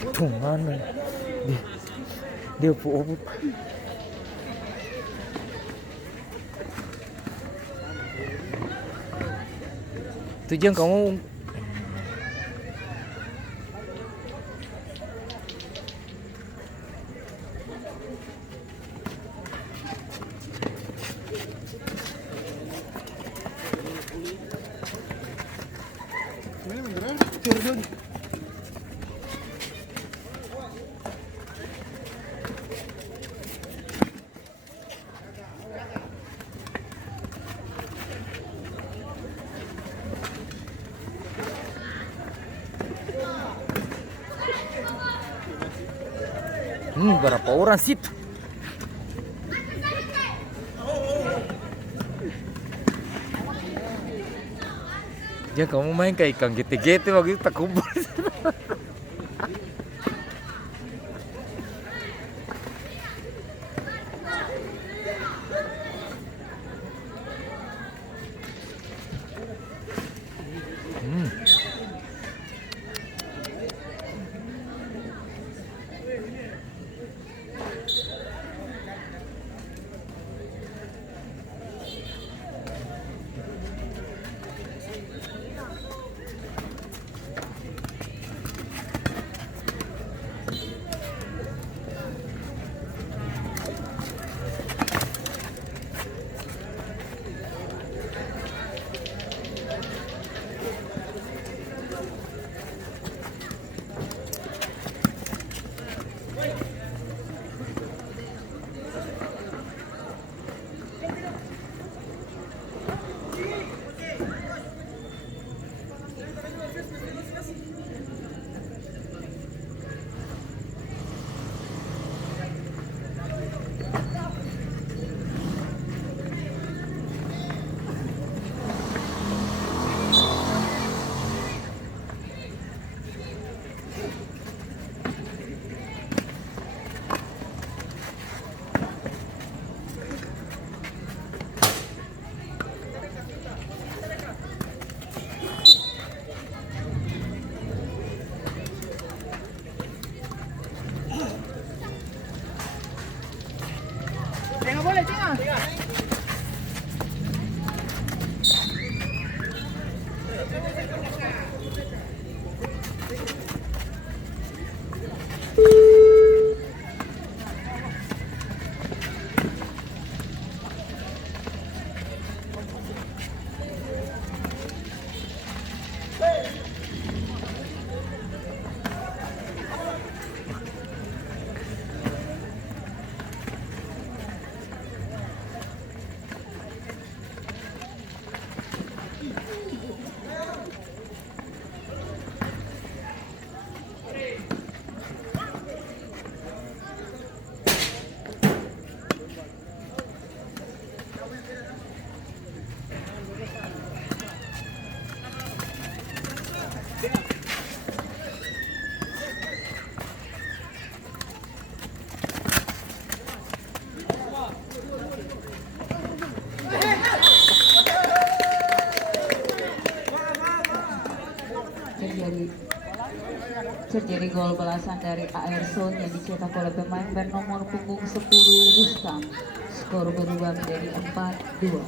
Tuh mana dia, dia opo. Tujuan kamu berapa orang situ? Ya kamu main kayak ikan gete-gete waktu itu tak kumpul. Terjadi gol balasan dari Aerson yang dicetak oleh pemain bernomor punggung 10 Rustam. Skor berubah menjadi 4-2.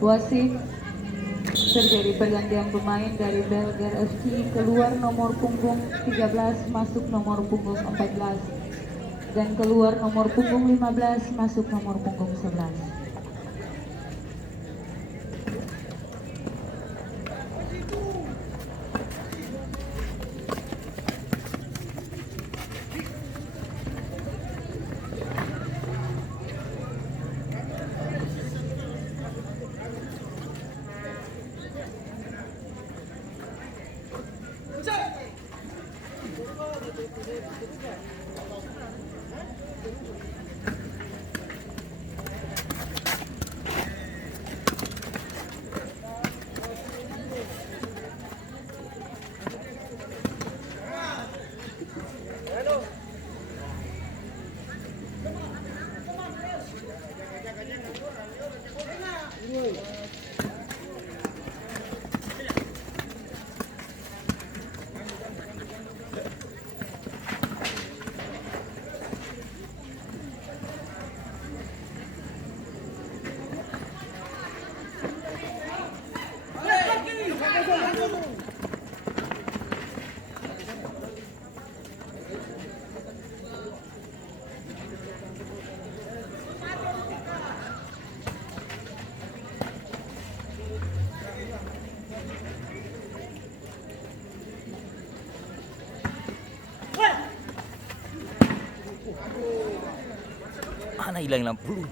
Wasit, terjadi pergantian pemain dari Belgar FC, keluar nomor punggung 13 masuk nomor punggung 14 dan keluar nomor punggung 15 masuk nomor punggung 11. Mana hilang lampu?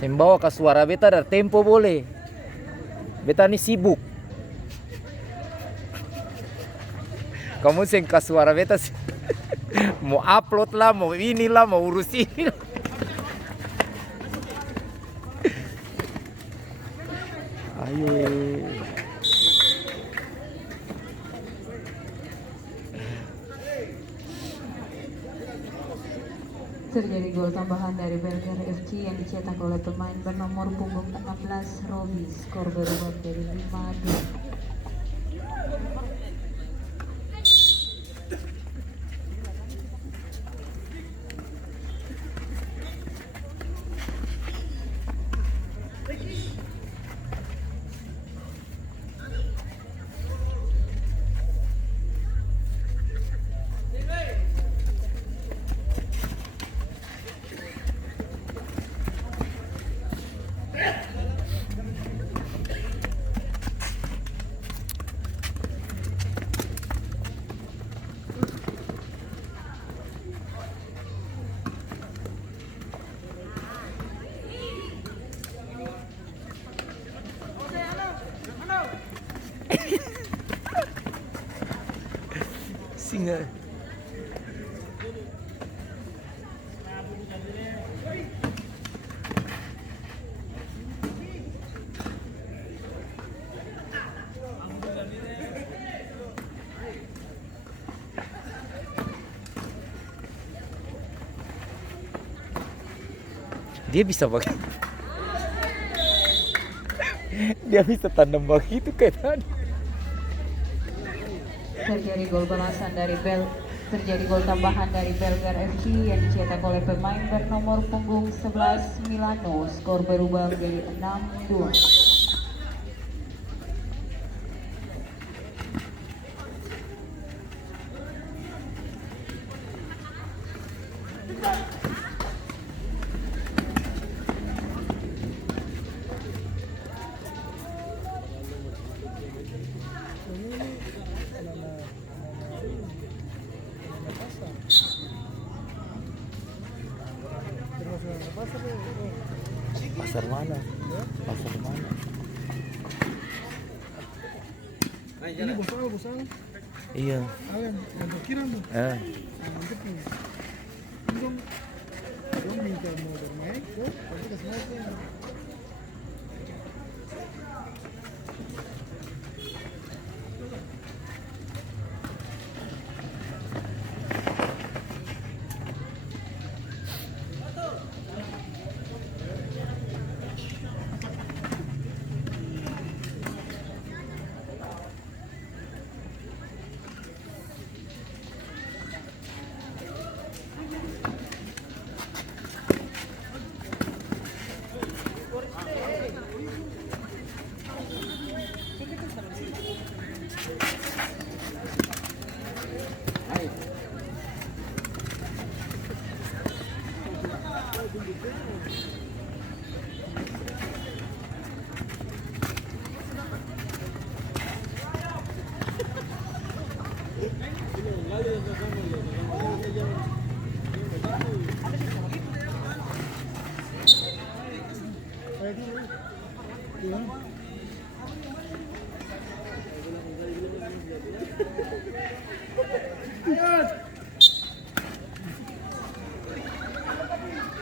Saya bawa ke suara beta dari tempo boleh. Beta ini sibuk. Kamu sing ke suara beta sih. Mau upload lah, mau inilah, mau urus ini. Ayo. Terjadi gol tambahan dari Belgar FC yang dicetak oleh pemain bernomor punggung 16 Robi. Skor berubah dari 5-2. Singa. Dia bisa pakai. Dia bisa tandem begitu kayak tadi. Terjadi gol balasan dari terjadi gol tambahan dari Belgar FC yang dicetak oleh pemain bernomor punggung 11 Milano. Skor berubah menjadi 6-2. Pasar mana? Pasar mana? Ini bosal. Iya. Yang parkiran tuh. Mantep nih. Dong minta mau bermain, tapi kasih mau.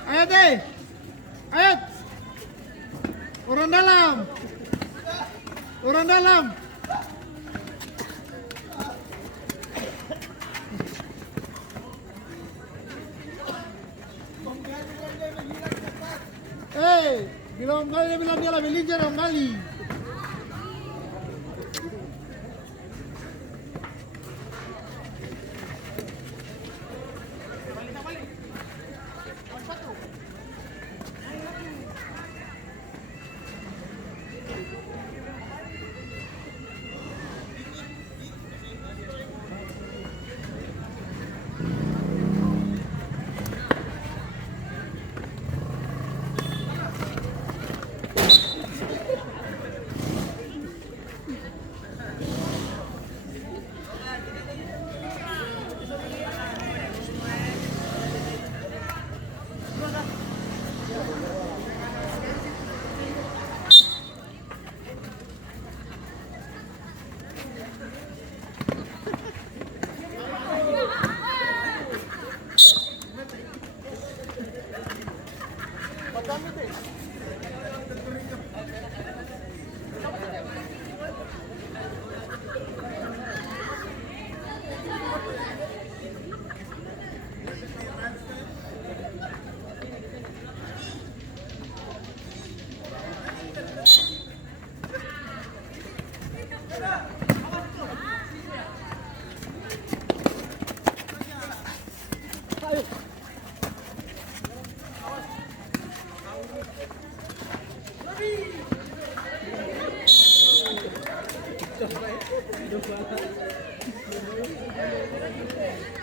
Ayat ayat, orang dalam. Bilang kali dia bilang dia lebih lincah dong kali.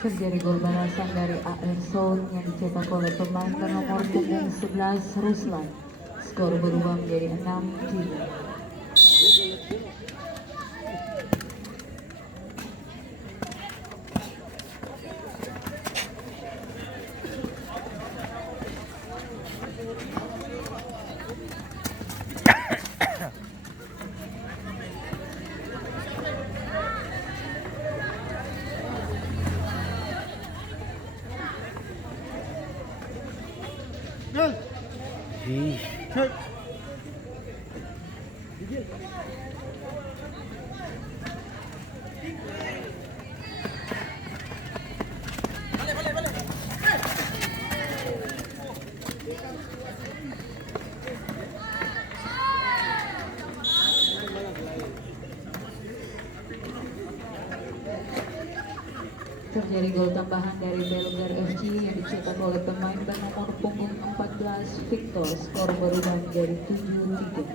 Terjadi gol balasan dari AR Soul yang dicetak oleh pemain bernomor punggung 11 Ruslan. Skor berubah menjadi 6-3. Ih. Terjadi gol tambahan dari Belgar FC yang dicetak oleh pemain bernomor punggung 14 Victor. Skor berubah menjadi 7-3.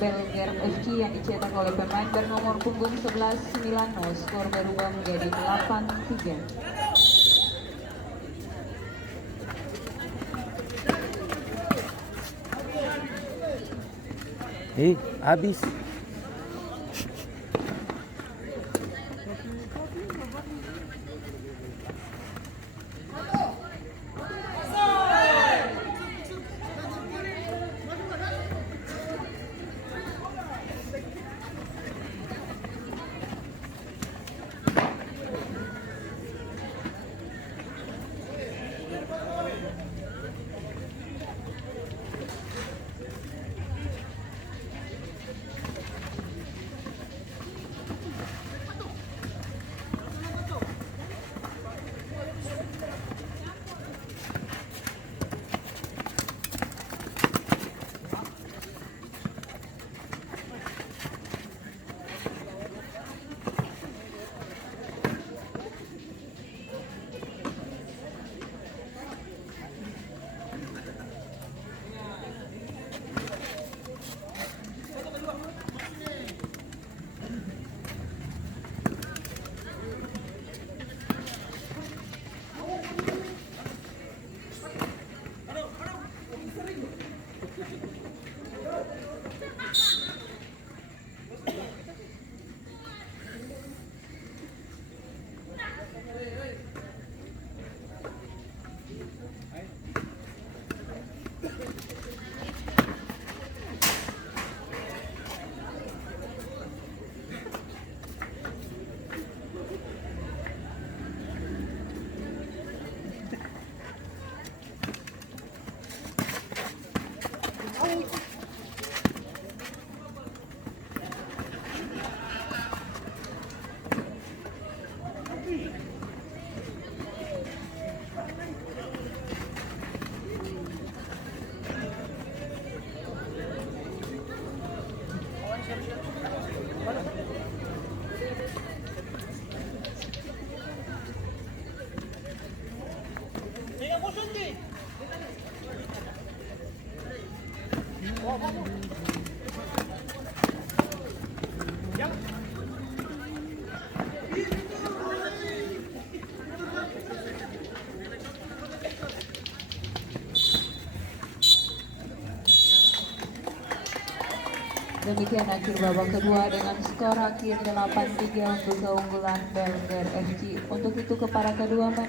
Belger FC yang dicetak oleh pemain bernomor punggung 11 Milano. Skor berubah menjadi 8-3. Habis. Demikian akhir babak kedua dengan skor akhir 8-3 untuk keunggulan Belger FC. Untuk itu kepada kedua